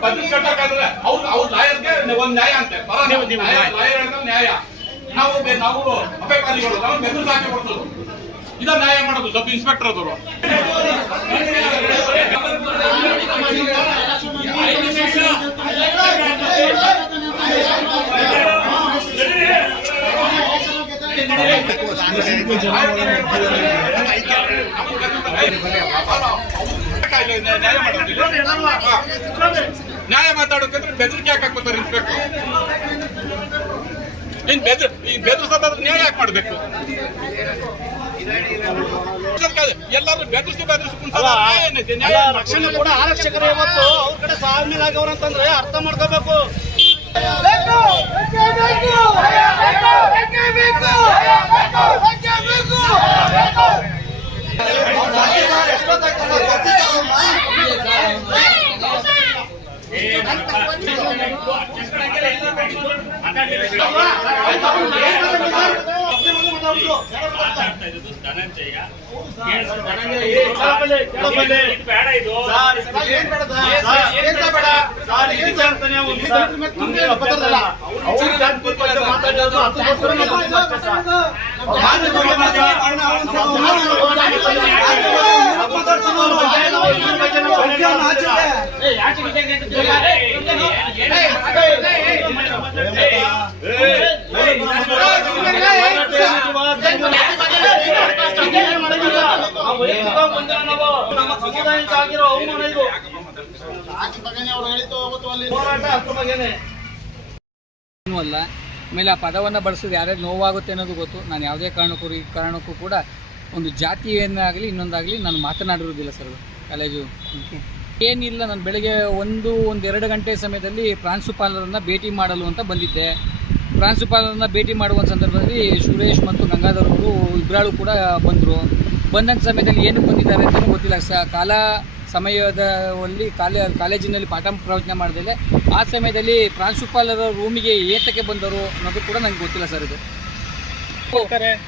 ಬದಲು ಕಟ್ಟಕ್ಕಾಗಲ್ಲ ಅವರು ಅವ್ರ ಲಾಯರ್ಗೆ ಒಂದ್ ನ್ಯಾಯ ಅಂತೆ. ಪರ. ಲಾಯರ್ ಹೇಳಿದ್ರೆ ನ್ಯಾಯ. ನಾವು ಬೆ- ನಾವು ಅಪೇಕಾರಿಗಳು ನಾವು ಬೆದರಿಸಿ ಹಾಕಿ ಕೊಡ್ಸೋದು ಇದ ನ್ಯಾಯ ಮಾಡೋದು ಸಬ್ ಇನ್ಸ್ಪೆಕ್ಟರ್ ಅದವರು ನ್ಯಾಯ ಮಾಡೋದಿಲ್ಲ. ನ್ಯಾಯ ಮಾತಾಡೋಕಂದ್ರೆ ಬೆದರಿಕೆ ಯಾಕೆ ಹಾಕ್ಬೋತಾರೆ ಇನ್ಸ್ಪೆಕ್ಟರ್ ಇನ್ ಬೆದ್ರ ಈ ಬೆದರ್ಸೋದಾದ್ರೆ ನ್ಯಾಯ ಯಾಕೆ ಮಾಡ್ಬೇಕು ಎಲ್ಲರೂ ಬೆದರಿಸಿ ಬೆದರಿಸಿ ಕುಂತಾರ ನ್ಯಾಯ ಏನೈತೆ? ರಕ್ಷಣೆ ಕೂಡ ಆರಕ್ಷಕರು ಇವತ್ತು ಅವ್ರ ಕಡೆ ಸಾಮಿಲ್ ಆಗ್ಯವ್ರ ಅಂತಂದ್ರೆ ಅರ್ಥ ಮಾಡ್ಕೋಬೇಕು ಬೇಕು ಬೇಕು ಬೇಕು ಬೇಕು ಏನ್ ಬೇಡ ಸರ್? ಸರ್, ಏನ್ ಸರ್ ಬೇಡ? ಸರ್, ಏನ್ ಸರ್ ಅಂತಾನೆ ಅವ್ನು ಸರ್, ನಮ್ಗೆ ಅಬದ್ಧದಲ್ಲ. ಅವ್ರು ಜಾತಿ ಬಗ್ಗೆ ಮಾತಾಡೋದು ಅದಕ್ಕೋಸ್ಕರ ನಾವು ಇದು ಮಾಡ್ತೀವಿ ಸರ್. ಅವ್ರು ಜಾತಿ ಬಗ್ಗೆ ಮಾತಾಡೋದು, ನಮ್ಮ ಅಬದ್ಧದಲ್ಲ ಬಗ್ಗೆ ನಾವು ಇದ್ರ ಬಗ್ಗೆ ನಾವು ನಮ್ಮ ಸಮುದಾಯಕ್ಕೆ ಆಗಿರೋ ಅವಮಾನ ಇದು. ಅಲ್ಲ. ಆಮೇಲೆ ಆ ಪದವನ್ನು ಬಳಸಿದ್ರೆ ಯಾರ್ಯಾರು ನೋವಾಗುತ್ತೆ ಅನ್ನೋದು ಗೊತ್ತು. ನಾನು ಯಾವುದೇ ಕಾರಣಕ್ಕೂ ಈ ಕಾರಣಕ್ಕೂ ಕೂಡ ಒಂದು ಜಾತಿಯನ್ನಾಗಲಿ ಇನ್ನೊಂದಾಗಲಿ ನಾನು ಮಾತನಾಡಿರೋದಿಲ್ಲ ಸರ್ ಕಾಲೇಜು ಏನಿಲ್ಲ, ನಾನು ಬೆಳಗ್ಗೆ ಒಂದು, ಒಂದೆರಡು ಗಂಟೆ ಸಮಯದಲ್ಲಿ ಪ್ರಾಂಶುಪಾಲರನ್ನು ಭೇಟಿ ಮಾಡಲು ಅಂತ ಬಂದಿದ್ದೆ. ಪ್ರಾಂಶುಪಾಲರನ್ನು ಭೇಟಿ ಮಾಡುವ ಸಂದರ್ಭದಲ್ಲಿ ಸುರೇಶ್ ಮತ್ತು ಗಂಗಾಧರ್ ಅವರು ಇಬ್ಬರಾಳು ಕೂಡ ಬಂದರು. ಬಂದಂಥ ಸಮಯದಲ್ಲಿ ಏನು ಬಂದಿದ್ದಾರೆ ಅಂತಲೂ ಗೊತ್ತಿಲ್ಲ. ಸ ಕಾಲ ಸಮಯದಲ್ಲಿ ಕಾಲೇ ಕಾಲೇಜಿನಲ್ಲಿ ಪಾಠ ಪ್ರವಚನ ಮಾಡಿದ್ರೆ ಆ ಸಮಯದಲ್ಲಿ ಪ್ರಾಂಶುಪಾಲರ ರೂಮಿಗೆ ಏತಕ್ಕೆ ಬಂದರು ಅನ್ನೋದು ಕೂಡ ನನಗೆ ಗೊತ್ತಿಲ್ಲ ಸರ್ ಇದು.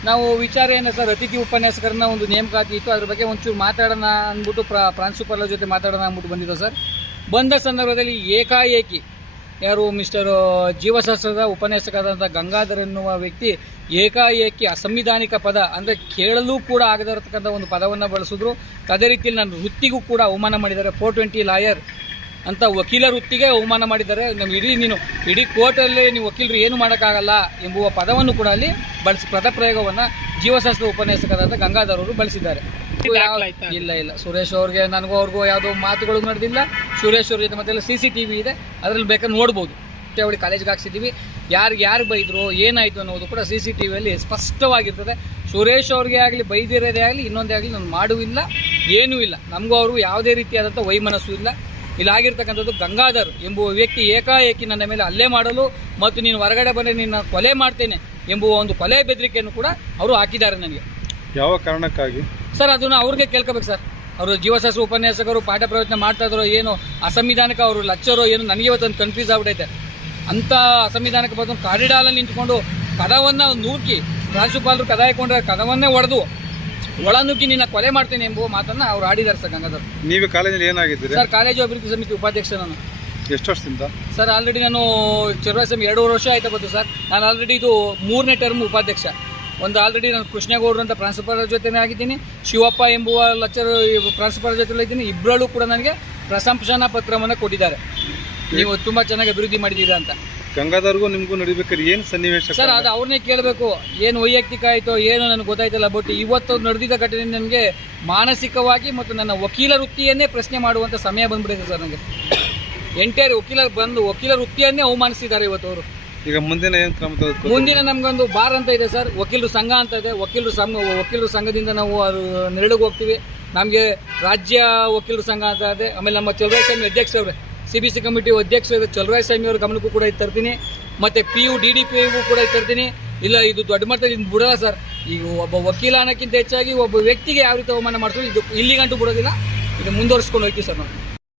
ನಾವು ವಿಚಾರ ಏನು ಸರ್ ಅತಿಥಿ ಉಪನ್ಯಾಸಕರನ್ನ ಒಂದು ನೇಮಕಾತಿ ಇತ್ತು ಅದ್ರ ಬಗ್ಗೆ ಒಂಚೂರು ಮಾತಾಡೋಣ ಅಂದ್ಬಿಟ್ಟು ಪ್ರ ಪ್ರಾಂಶುಪಾಲರ ಜೊತೆ ಮಾತಾಡೋಣ ಅಂದ್ಬಿಟ್ಟು ಬಂದಿದ್ದೋ ಸರ್. ಬಂದ ಸಂದರ್ಭದಲ್ಲಿ ಏಕಾಏಕಿ ಯಾರು ಮಿಸ್ಟರ್ ಜೀವಶಾಸ್ತ್ರದ ಉಪನ್ಯಾಸಕರಾದಂಥ ಗಂಗಾಧರ್ ಎನ್ನುವ ವ್ಯಕ್ತಿ ಏಕಾಏಕಿ ಅಸಂವಿಧಾನಿಕ ಪದ ಅಂದರೆ ಕೇಳಲು ಕೂಡ ಆಗದೇ ಇರತಕ್ಕಂಥ ಒಂದು ಪದವನ್ನು ಬಳಸಿದ್ರು. ಅದೇ ರೀತಿಯಲ್ಲಿ ನನ್ನ ವೃತ್ತಿಗೂ ಕೂಡ ಅವಮಾನ ಮಾಡಿದ್ದಾರೆ. ಫೋರ್ ಟ್ವೆಂಟಿ ಲಾಯರ್ ಅಂತ ವಕೀಲ ವೃತ್ತಿಗೆ ಅವಮಾನ ಮಾಡಿದ್ದಾರೆ. ನಮ್ಮ ಇಡೀ ನೀನು, ಇಡೀ ಕೋರ್ಟಲ್ಲಿ ನೀವು ವಕೀಲರು ಏನು ಮಾಡೋಕ್ಕಾಗಲ್ಲ ಎಂಬುವ ಪದವನ್ನು ಕೂಡ ಅಲ್ಲಿ ಬಳಸಿ, ಪದಪ್ರಯೋಗವನ್ನು ಜೀವಶಾಸ್ತ್ರ ಉಪನ್ಯಾಸಕರಾದ ಗಂಗಾಧರ್ ಅವರು ಬಳಸಿದ್ದಾರೆ. ಇಲ್ಲ ಇಲ್ಲ. ಸುರೇಶ್ ಅವ್ರಿಗೆ ನನಗೂ ಅವ್ರಿಗೂ ಯಾವುದೋ ಮಾತುಗಳು ನಡೆದಿಲ್ಲ. ಸುರೇಶ್ ಅವ್ರ ಜೊತೆ ಮತ್ತೆ ಸಿ ಸಿ ಟಿ ವಿ ಇದೆ. ಅದರಲ್ಲಿ ಬೇಕಾದ್ರೆ ನೋಡ್ಬೋದು. ಅವಳಿಗೆ ಕಾಲೇಜ್ಗೆ ಹಾಕ್ಸಿದ್ದೀವಿ. ಯಾರಿಗೆ ಯಾರು ಬೈದ್ರು ಏನಾಯಿತು ಅನ್ನೋದು ಕೂಡ ಸಿ ಸಿ ಟಿ ವಿಯಲ್ಲಿ ಸ್ಪಷ್ಟವಾಗಿರ್ತದೆ. ಸುರೇಶ್ ಅವ್ರಿಗೆ ಆಗಲಿ ಬೈದಿರೋದೇ ಆಗಲಿ ಇನ್ನೊಂದೇ ಆಗಲಿ ನಾನು ಮಾಡುವಿಲ್ಲ ಏನೂ ಇಲ್ಲ. ನಮಗೂ ಅವ್ರಿಗೂ ಯಾವುದೇ ರೀತಿಯಾದಂಥ ವೈಮನಸ್ಸು ಇಲ್ಲ. ಇಲ್ಲಾಗಿರ್ತಕ್ಕಂಥದ್ದು ಗಂಗಾಧರ್ ಎಂಬುವ ವ್ಯಕ್ತಿ ಏಕಾಏಕಿ ನನ್ನ ಮೇಲೆ ಅಲ್ಲೇ ಮಾಡಲು ಮತ್ತು ನೀನು ಹೊರಗಡೆ ಬಂದರೆ ನಿನ್ನ ಕೊಲೆ ಮಾಡ್ತೇನೆ ಎಂಬುವ ಒಂದು ಕೊಲೆ ಬೆದರಿಕೆಯನ್ನು ಕೂಡ ಅವರು ಹಾಕಿದ್ದಾರೆ ನನಗೆ. ಯಾವ ಕಾರಣಕ್ಕಾಗಿ? ಸರ್ ಅದನ್ನ ಅವ್ರಿಗೆ ಕೇಳ್ಕೋಬೇಕು ಸರ್. ಅವರು ಜೀವಶಾಸ್ತ್ರ ಉಪನ್ಯಾಸಕರು ಪಾಠ ಪ್ರವಚನ ಮಾಡ್ತಾ ಇದ್ರು ಏನು ಅಸಂವಿಧಾನಕ್ಕೆ ಅವರು ಲಚ್ಚರೋ ಏನು ನನಗೆ ಇವತ್ತೊಂದು ಕನ್ಫ್ಯೂಸ್ ಆಗ್ಬಿಟ್ಟೈತೆ ಅಂಥ ಅಸಂವಿಧಾನಕ್ಕೆ ಬಂದು ಕಾರಿಡಾಲಲ್ಲಿ ನಿಂತ್ಕೊಂಡು ಕದವನ್ನು ನೂಕಿ ಪ್ರಾಂಶುಪಾಲರು ಕದ ಹಾಕೊಂಡ್ರೆ ಕದವನ್ನೇ ಒಡೆದು ಒಳ ನುಗ್ಗಿ ನಿನ್ನ ಕೊಲೆ ಮಾಡ್ತೇನೆ ಎಂಬುವ ಮಾತನ್ನು ಅವ್ರು ಆಡಿದ್ದಾರೆ ಸರ್ ಗಂಗಾಧರ್. ನೀವು ಕಾಲೇಜಲ್ಲಿ ಏನಾಗಿದ್ದೀರಿ? ಸರ್ ಕಾಲೇಜು ಅಭಿವೃದ್ಧಿ ಸಮಿತಿ ಉಪಾಧ್ಯಕ್ಷ ನಾನು. ಎಷ್ಟು ವರ್ಷದಿಂದ? ಸರ್ ಆಲ್ರೆಡಿ ನಾನು ಚರ್ವಾಸಮ್ ಎರಡೂವರೆ ವರ್ಷ ಆಯ್ತಾ ಬಂತು ಸರ್. ನಾನು ಆಲ್ರೆಡಿ ಇದು ಮೂರನೇ ಟರ್ಮ್ ಉಪಾಧ್ಯಕ್ಷ. ಒಂದು ಆಲ್ರೆಡಿ ನಾನು ಕೃಷ್ಣೇಗೌಡರು ಅಂತ ಪ್ರಾಂಶುಪಾಲರ ಜೊತೆನೇ ಆಗಿದ್ದೀನಿ. ಶಿವಪ್ಪ ಎಂಬುವ ಲಚ್ಚರ್ ಪ್ರಾಂಶುಪಾಲರ ಜೊತೆ ಇದ್ದೀನಿ. ಇಬ್ಬರಲ್ಲೂ ಕೂಡ ನನಗೆ ಪ್ರಶಂಸನಾ ಪತ್ರವನ್ನು ಕೊಟ್ಟಿದ್ದಾರೆ. ನೀವು ತುಂಬ ಚೆನ್ನಾಗಿ ಅಭಿವೃದ್ಧಿ ಮಾಡಿದ್ದೀರಾ ಅಂತ. ಗಂಗಾಧರ್ಗೂ ನಿಮಗೂ ನಡಿಬೇಕಾದ್ರೆ ಏನು ಸನ್ನಿವೇಶ ಸರ್? ಅದು ಅವ್ರನ್ನೇ ಕೇಳಬೇಕು. ಏನು ವೈಯಕ್ತಿಕ ಆಯಿತು ಏನು ನನಗೆ ಗೊತ್ತಾಯ್ತಲ್ಲ ಬಟ್ ಇವತ್ತು ನಡೆದಿದ್ದ ಘಟನೆ ನನಗೆ ಮಾನಸಿಕವಾಗಿ ಮತ್ತು ನನ್ನ ವಕೀಲ ವೃತ್ತಿಯನ್ನೇ ಪ್ರಶ್ನೆ ಮಾಡುವಂಥ ಸಮಯ ಬಂದ್ಬಿಟ್ಟಿದೆ ಸರ್ ನನಗೆ. ಎಂಟೈರ್ ವಕೀಲರು ಬಂದು ವಕೀಲ ವೃತ್ತಿಯನ್ನೇ ಅವಮಾನಿಸಿದ್ದಾರೆ ಇವತ್ತು ಅವರು. ಈಗ ಮುಂದಿನ ಏನು ಕ್ರಮ ಮುಂದಿನ ನಮ್ಗೊಂದು ಬಾರ್ ಅಂತ ಇದೆ ಸರ್. ವಕೀಲರು ಸಂಘ ಅಂತ ಇದೆ. ವಕೀಲರು ಸಂಘ ವಕೀಲರು ಸಂಘದಿಂದ ನಾವು ಅದು ನೆರಳಿಗೆ ಹೋಗ್ತೀವಿ. ನಮಗೆ ರಾಜ್ಯ ವಕೀಲರು ಸಂಘ ಅಂತ ಇದೆ. ಆಮೇಲೆ ನಮ್ಮ ಚಲುವರಾಯ ಸ್ವಾಮಿ ಅಧ್ಯಕ್ಷರವ್ರೆ ಸಿ ಬಿ ಸಿ ಕಮಿಟಿ ಅಧ್ಯಕ್ಷರು ಚಲುವರಾಯ ಸ್ವಾಮಿ ಅವ್ರ ಗಮನಕ್ಕೂ ಕೂಡ ಇದು ತರ್ತೀನಿ. ಮತ್ತು P U D D P ಗೂ ಕೂಡ ತರ್ತೀನಿ. ಇಲ್ಲ, ಇದು ದೊಡ್ಡ ಮಟ್ಟದಲ್ಲಿ ಇದು ಬಿಡಲ್ಲ ಸರ್. ಈಗ ಒಬ್ಬ ವಕೀಲ ಅನ್ನೋಕ್ಕಿಂತ ಹೆಚ್ಚಾಗಿ ಒಬ್ಬ ವ್ಯಕ್ತಿಗೆ ಯಾವ ರೀತಿ ಅವಮಾನ ಮಾಡ್ತೀವಿ ಇದು ಇಲ್ಲಿಗಂಟು ಬಿಡೋದಿಲ್ಲ. ಇದು ಮುಂದುವರಿಸ್ಕೊಂಡು ಹೋಗ್ತೀವಿ ಸರ್ ನಾವು.